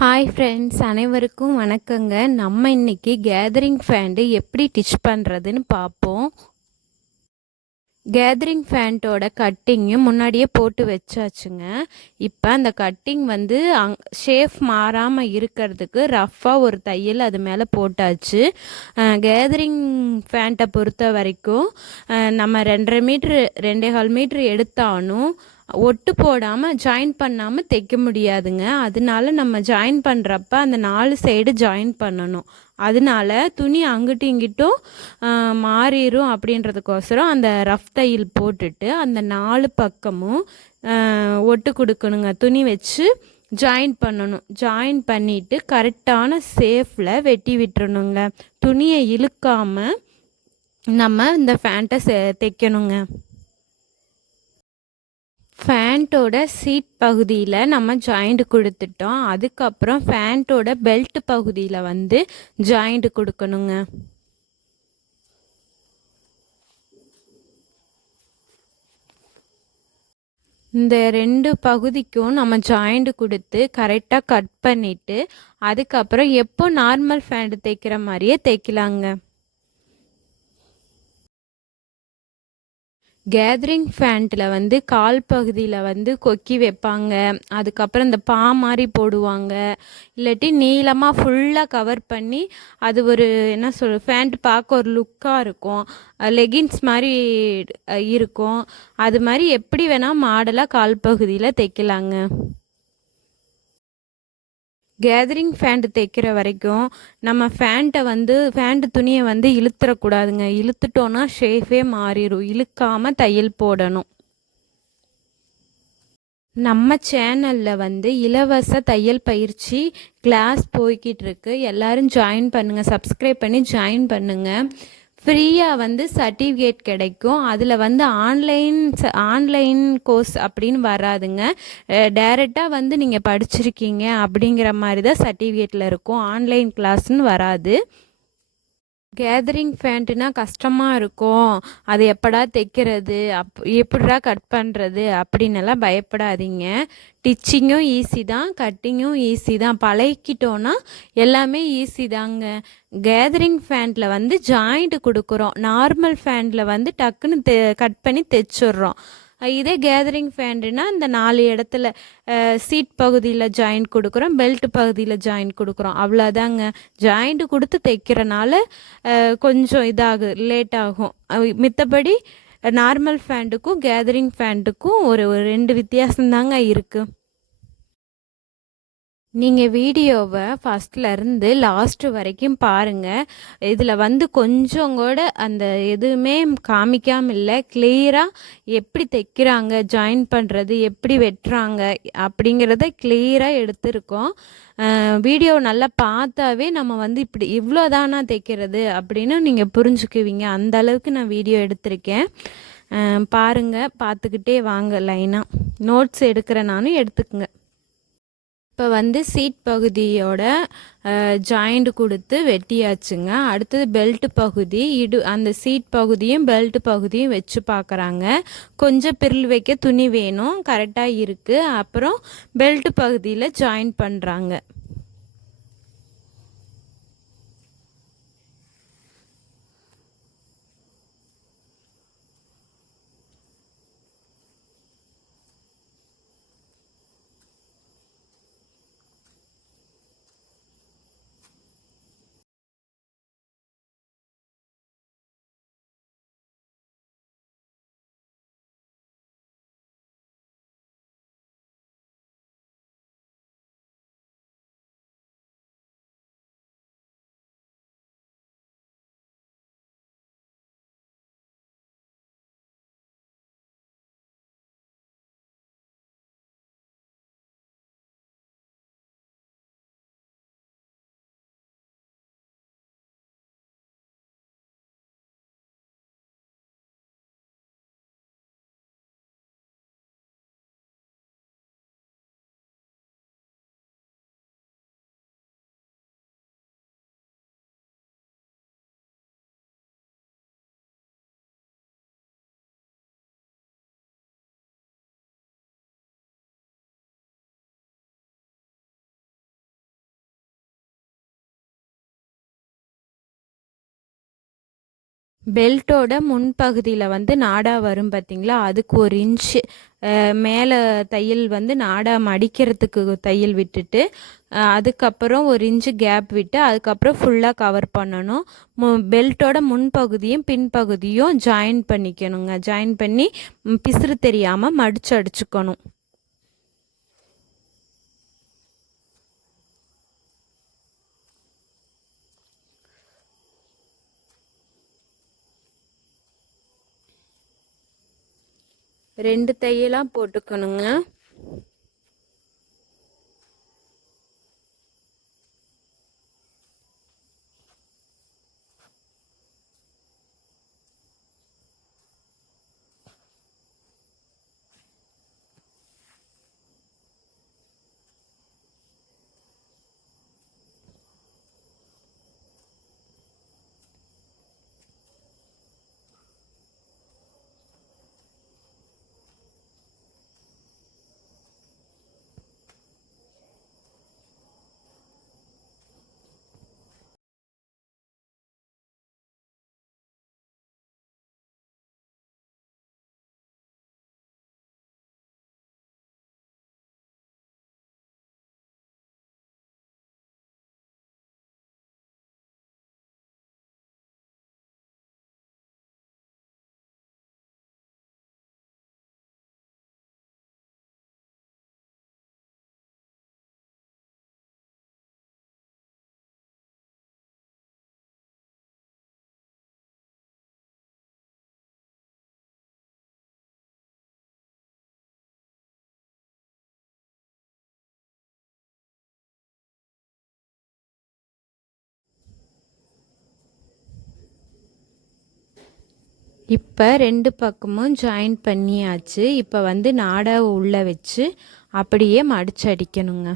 Hi friends அனைவருக்கும் வணக்கங்க. நம்ம இன்னைக்கு கேதரிங் ஃபேண்டு எப்படி டிச் பண்ணுறதுன்னு பார்ப்போம் கேதரிங் ஃபேண்ட்டோட கட்டிங்கும் முன்னாடியே போட்டு வச்சாச்சுங்க. இப்போ அந்த கட்டிங் வந்து அங் ஷேஃப் மாறாமல் இருக்கிறதுக்கு ரஃப்பாக ஒரு தையல் அது மேலே போட்டாச்சு. கேதரிங் ஃபேண்ட்டை பொறுத்த வரைக்கும் நம்ம ரெண்டரை மீட்ரு ரெண்டே கால் மீட்ரு எடுத்தாலும் ஒட்டு போடாமல் ஜாயின் பண்ணாமல் தைக்க முடியாதுங்க. அதனால நம்ம ஜாயின் பண்ணுறப்ப அந்த நாலு சைடு ஜாயின் பண்ணணும். அதனால துணி அங்கிட்டும் இங்கிட்டும் மாறிடும் அப்படின்றதுக்கோசரம் அந்த ரஃப் தையல் போட்டுட்டு அந்த நாலு பக்கமும் ஒட்டு கொடுக்கணுங்க. துணி வச்சு ஜாயின் பண்ணணும். ஜாயின் பண்ணிவிட்டு கரெக்டான சேஃபில் வெட்டி விட்டுறணுங்க. துணியை இழுக்காமல் நம்ம இந்த ஃபேண்ட்டை தைக்கணுங்க. ஃபேண்ட்டோட சீட் பகுதியில் நம்ம ஜாயிண்ட் கொடுத்துட்டோம். அதுக்கப்புறம் ஃபேண்ட்டோட பெல்ட் பகுதியில் வந்து ஜாயிண்ட் கொடுக்கணுங்க. இந்த ரெண்டு பகுதிக்கும் நம்ம ஜாயிண்ட் கொடுத்து கரெக்டாக கட் பண்ணிவிட்டு அதுக்கப்புறம் எப்போ நார்மல் ஃபேண்ட் தைக்கிற மாதிரியே தைக்கலாங்க கேதரிங் ஃபேண்ட்டில் வந்து கால் பகுதியில் வந்து கொக்கி வைப்பாங்க. அதுக்கப்புறம் இந்த பா மாதிரி போடுவாங்க. இல்லாட்டி நீளமாக ஃபுல்லாக கவர் பண்ணி அது ஒரு என்ன சொல் ஃபேண்ட் பார்க்க ஒரு லுக்காக இருக்கும். லெகின்ஸ் மாதிரி இருக்கும். அது மாதிரி எப்படி வேணால் மாடலாக கால் பகுதியில் தைக்கலாங்க. கேதரிங் ஃபேண்ட் தைக்கிற வரைக்கும் நம்ம ஃபேண்ட்டை வந்து ஃபேண்ட் துணியை வந்து இழுத்துறக்கூடாதுங்க. இழுத்துட்டோன்னா ஷேஃபே மாறிடும் இழுக்காமல் தையல் போடணும். நம்ம சேனலில் வந்து இலவச தையல் பயிற்சி கிளாஸ் போய்கிட்டு இருக்கு. எல்லாரும் ஜாயின் பண்ணுங்கள் சப்ஸ்கிரைப் பண்ணி ஜாயின் பண்ணுங்கள் ஃப்ரீயாக வந்து சர்டிஃபிகேட் கிடைக்கும். அதில் வந்து ஆன்லைன் ஆன்லைன் கோர்ஸ் அப்படின்னு வராதுங்க. டைரெக்டாக வந்து நீங்கள் படிச்சிருக்கீங்க அப்படிங்கிற மாதிரி தான் சர்டிஃபிகேட்டில் இருக்கும். ஆன்லைன் கிளாஸ்ன்னு வராது. கேதரிங் ஃபேண்ட்டுனா கஷ்டமாக இருக்கும். அது எப்படா தைக்கிறது? அப் எப்படா கட் பண்ணுறது அப்படின்னெல்லாம் பயப்படாதீங்க. டிச்சிங்கும் ஈஸி தான். கட்டிங்கும் ஈஸி தான். பழகிக்கிட்டோன்னா எல்லாமே ஈஸி தாங்க. கேதரிங் ஃபேண்டில் வந்து ஜாயிண்ட் கொடுக்குறோம். நார்மல் ஃபேண்டில் வந்து டக்குன்னு தெ கட் பண்ணி தைச்சிட்றோம். இதே கேதரிங் ஃபேண்ட்னா இந்த நாலு இடத்துல சீட் பகுதியில் ஜாயிண்ட் கொடுக்குறோம் பெல்ட் பகுதியில் ஜாயிண்ட் கொடுக்குறோம். அவ்வளோதாங்க ஜாயிண்ட் கொடுத்து தைக்கிறனால கொஞ்சம் இதாகு லேட் ஆகும். மித்தபடி நார்மல் ஃபேண்டுக்கும் கேதரிங் ஃபேண்டுக்கும் ஒரு ஒரு ரெண்டு வித்தியாசம்தாங்க இருக்குது நீங்கள் வீடியோவை ஃபஸ்ட்லேருந்து லாஸ்ட்டு வரைக்கும் பாருங்கள் இதில் வந்து கொஞ்சம் கூட அந்த எதுவுமே காமிக்காமல் இல்லை. கிளியராக எப்படி தைக்கிறாங்க ஜாயின் பண்ணுறது எப்படி வெட்டுறாங்க அப்படிங்கிறத கிளியராக எடுத்திருக்கோம். வீடியோ நல்லா பார்த்தாவே நம்ம வந்து இப்படி இவ்வளோ தானா தைக்கிறது அப்படின்னு நீங்கள் புரிஞ்சுக்குவீங்க. அந்த அளவுக்கு நான் வீடியோ எடுத்திருக்கேன். பாருங்கள் பார்த்துக்கிட்டே வாங்க லைனாக நோட்ஸ் எடுக்கிற நானும் எடுத்துக்குங்க. இப்போ வந்து சீட் பகுதியோட ஜாயிண்ட் கொடுத்து வெட்டியாச்சுங்க. அடுத்தது பெல்ட் பகுதி இடு அந்த சீட் பகுதியும் பெல்ட் பகுதியும் வச்சு பார்க்குறாங்க கொஞ்சம் பிரில் வைக்க துணி வேணும். கரெக்டாக இருக்குது அப்புறம் பெல்ட் பகுதியில் ஜாயின் பண்ணுறாங்க பெல்ட்டோட முன்பகுதியில் வந்து நாடா வரும் பார்த்தீங்களா அதுக்கு ஒரு இன்ச்சு மேலே தையல் வந்து நாடா மடிக்கிறதுக்கு தையல் விட்டுட்டு அதுக்கப்புறம் ஒரு இன்ச்சு கேப் விட்டு அதுக்கப்புறம் ஃபுல்லாக கவர் பண்ணணும். மு பெல்ட்டோட முன்பகுதியும் பின்பகுதியும் ஜாயின் பண்ணிக்கணுங்க. ஜாயின் பண்ணி பிசுறு தெரியாமல் மடிச்சு அடிச்சுக்கணும். ரெண்டு தையலாக போட்டுக்கணுங்க. இப்போ ரெண்டு பக்கமும் ஜாயின் பண்ணியாச்சு. இப்போ வந்து நாடாவை உள்ளே வச்சு அப்படியே மடிச்சு அடிக்கணுங்க.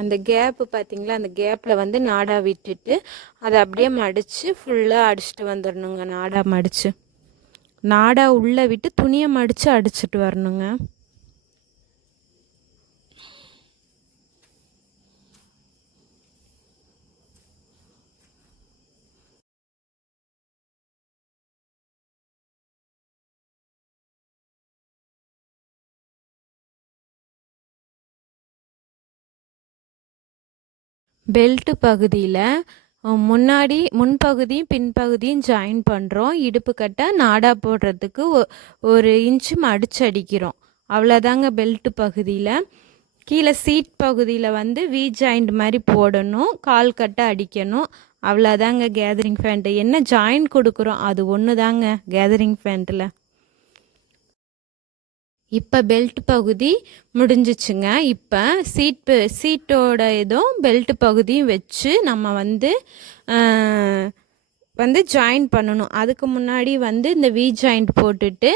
அந்த கேப்பு பார்த்தீங்களா அந்த கேப்பில் வந்து நாடா விட்டுட்டு அதை அப்படியே மடித்து ஃபுல்லாக அடிச்சுட்டு வந்துடணுங்க நாடா மடித்து நாடா உள்ளே விட்டு துணியை மடித்து அடிச்சிட்டு வரணுங்க. பெல்ட் பகுதியில் முன்னாடி முன்பகுதியும் பின்பகுதியும் ஜாயின் பண்ணுறோம் இடுப்பு கட்டை நாடா போடுறதுக்கு ஒ- ஒரு இன்ச்சு மடிச்சு அடிக்கிறோம். அவ்வளோதாங்க பெல்ட் பகுதியில். கீழே சீட் பகுதியில் வந்து வி ஜாயிண்ட் மாதிரி போடணும். கால் கட்டை அடிக்கணும். அவ்வளோதாங்க கேதரிங் ஃபேண்ட்டு என்ன ஜாயின் கொடுக்குறோம்? அது ஒன்று தாங்க கேதரிங் ஃபேண்ட்டில் இப்போ பெல்ட் பகுதி முடிஞ்சிச்சுங்க. இப்போ சீட் சீட்டோட இதுவும் பெல்ட் பகுதியும் வச்சு நம்ம வந்து வந்து ஜாயின் பண்ணணும். அதுக்கு முன்னாடி வந்து இந்த வி ஜாயிண்ட் போட்டுட்டு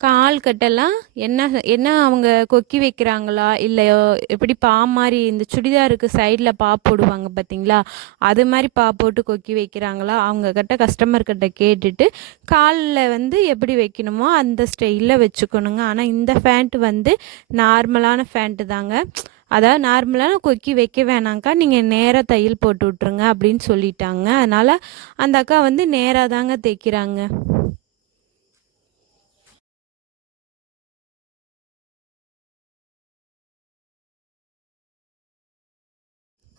கால் கட்டெல்லாம் என்ன என்ன அவங்க கொக்கி வைக்கிறாங்களா? இல்லையோ எப்படி பா மாதிரி இந்த சுடிதாருக்கு சைடில் பா போடுவாங்க பார்த்தீங்களா? அது மாதிரி பா போட்டு கொக்கி வைக்கிறாங்களா? அவங்க கிட்ட கஸ்டமர் கிட்ட கேட்டுட்டு காலில் வந்து எப்படி வைக்கணுமோ அந்த ஸ்டைலில் வச்சுக்கணுங்க. ஆனால் இந்த ஃபேண்ட் வந்து நார்மலான ஃபேண்ட்டு தாங்க. அதாவது நார்மலான கொக்கி வைக்க வேணாங்க்கா. நீங்கள் நேராக தையல் போட்டு விட்ருங்க அப்படின்னு சொல்லிட்டாங்க. அதனால் அந்த அக்கா வந்து நேராக தாங்க தைக்கிறாங்க.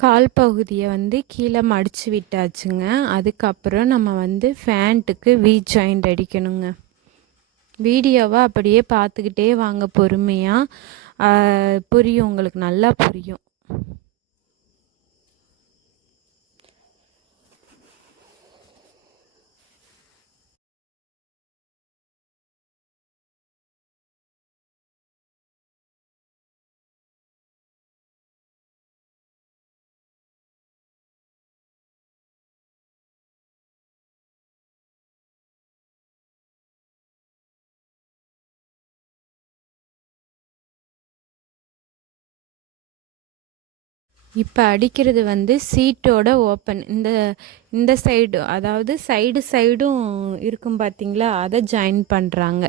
கால் பகுதியை வந்து கீழே மடித்து விட்டாச்சுங்க. அதுக்கப்புறம் நம்ம வந்து ஃபேண்ட்டுக்கு வி ஜாயிண்ட் அடிக்கணுங்க. வீடியோவை அப்படியே பார்த்துக்கிட்டே வாங்க பொறுமையாக புரியும் உங்களுக்கு நல்லா புரியும். இப்போ அடிக்கிறது வந்து சீட்டோட ஓப்பன் இந்த இந்த சைடு அதாவது சைடு சைடும் இருக்கும் பார்த்தீங்களா அதை ஜாயின் பண்ணுறாங்க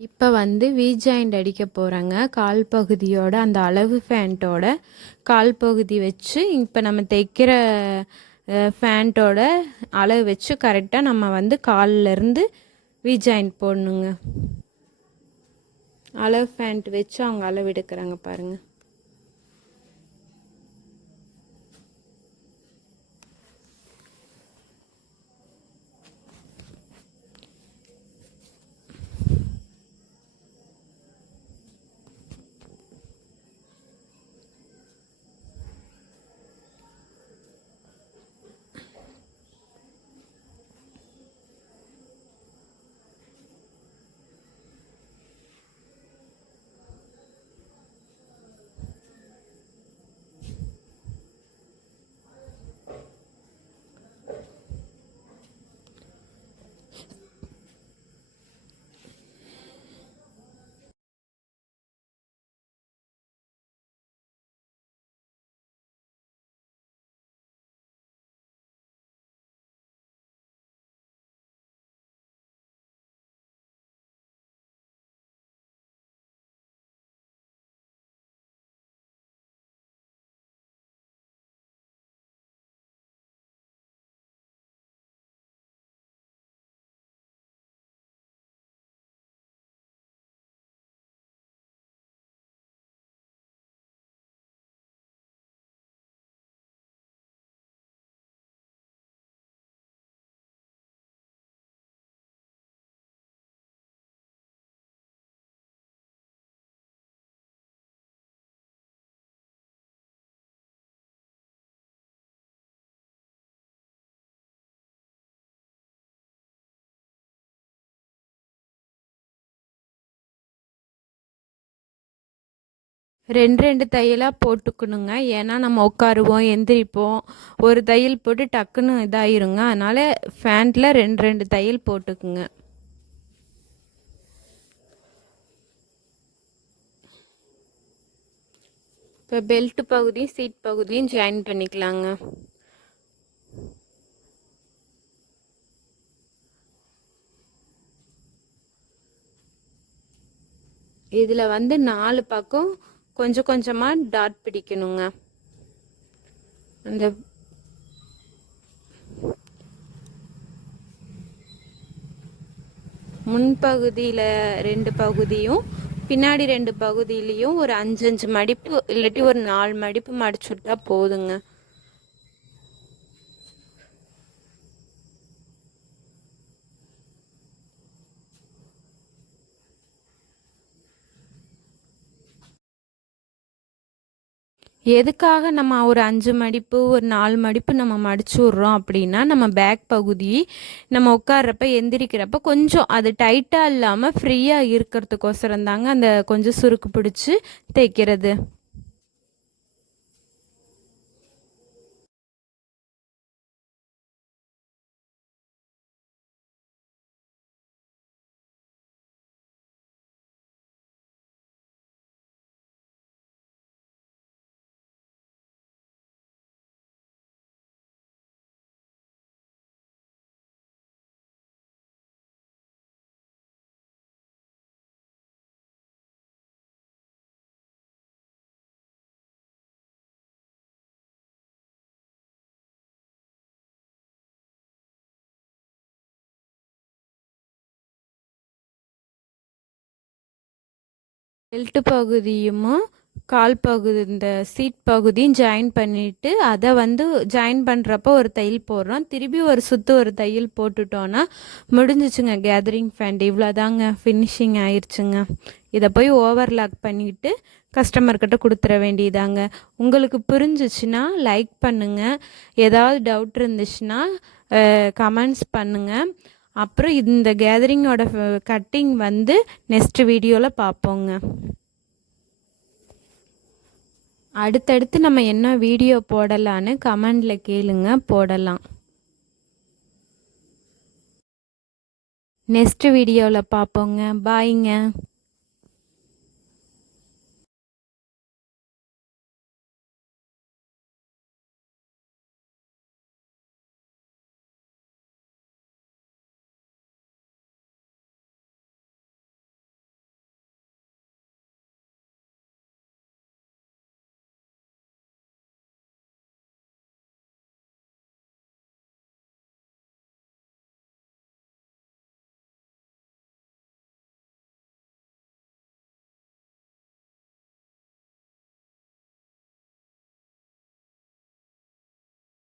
இப்போ வந்து வி ஜாயிண்ட் அடிக்க போகிறேங்க கால் பகுதியோட அந்த அளவு ஃபேண்ட்டோட கால் பகுதி வச்சு இப்போ நம்ம தைக்கிற ஃபேண்ட்டோட அளவு வச்சு கரெக்டாக நம்ம வந்து கால்லேருந்து வி ஜாயிண்ட் போடணுங்க. அளவு ஃபேண்ட் வச்சு அவங்க அளவு எடுக்கிறாங்க பாருங்கள் ரெண்டு ரெண்டு தையலாக போட்டுக்கணுங்க. ஏன்னா நம்ம உட்காருவோம் எந்திரிப்போம். ஒரு தையல் போட்டு டக்குன்னு இதாயிருங்க. அதனால் ஃபேண்டில் ரெண்டு ரெண்டு தையல் போட்டுக்குங்க. இப்போ பெல்ட் பகுதியும் சீட் பகுதியும் ஜாயின் பண்ணிக்கலாங்க. இதில் வந்து நாலு பக்கம் கொஞ்சம் கொஞ்சமாக டாட் பிடிக்கணுங்க. அந்த முன்பகுதியில் ரெண்டு பகுதியும் பின்னாடி ரெண்டு பகுதியிலையும் ஒரு அஞ்சு அஞ்சு மடிப்பு இல்லாட்டி ஒரு நாலு மடிப்பு மடிச்சுட்டா போதுங்க. எதுக்காக நம்ம ஒரு அஞ்சு மடிப்பு ஒரு நாலு மடிப்பு நம்ம மடிச்சு விட்றோம் அப்படின்னா நம்ம பேக் பகுதி நம்ம உட்கார்றப்ப எந்திரிக்கிறப்ப கொஞ்சம் அது டைட்டாக இல்லாமல் ஃப்ரீயாக இருக்கிறதுக்கோசரம் தாங்க அந்த கொஞ்சம் சுருக்கு பிடிச்சி தைக்கிறது பெல்ட் பகுதியும் கால் பகுதி இந்த சீட் பகுதியும் ஜாயின் பண்ணிவிட்டு அதை வந்து ஜாயின் பண்ணுறப்போ ஒரு தையல் போடுறோம். திருப்பி ஒரு சுற்று ஒரு தையல் போட்டுட்டோன்னா முடிஞ்சிச்சுங்க கேதரிங் ஃபேண்ட் இவ்வளோதாங்க ஃபினிஷிங் ஆயிடுச்சுங்க இதை போய் ஓவர்லாக் பண்ணிவிட்டு கஸ்டமர்கிட்ட கொடுத்துட வேண்டியதாங்க. உங்களுக்கு புரிஞ்சிச்சுன்னா லைக் பண்ணுங்கள் ஏதாவது டவுட் இருந்துச்சுன்னா கமெண்ட்ஸ் பண்ணுங்கள் அப்புறம் இந்த கேதரிங்கோட கட்டிங் வந்து நெக்ஸ்ட் வீடியோவில் பார்ப்போங்க. அடுத்தடுத்து நம்ம என்ன வீடியோ போடலான்னு கமெண்டில் கேளுங்க போடலாம். நெக்ஸ்ட் வீடியோவில் பார்ப்போங்க. பாய்ங்க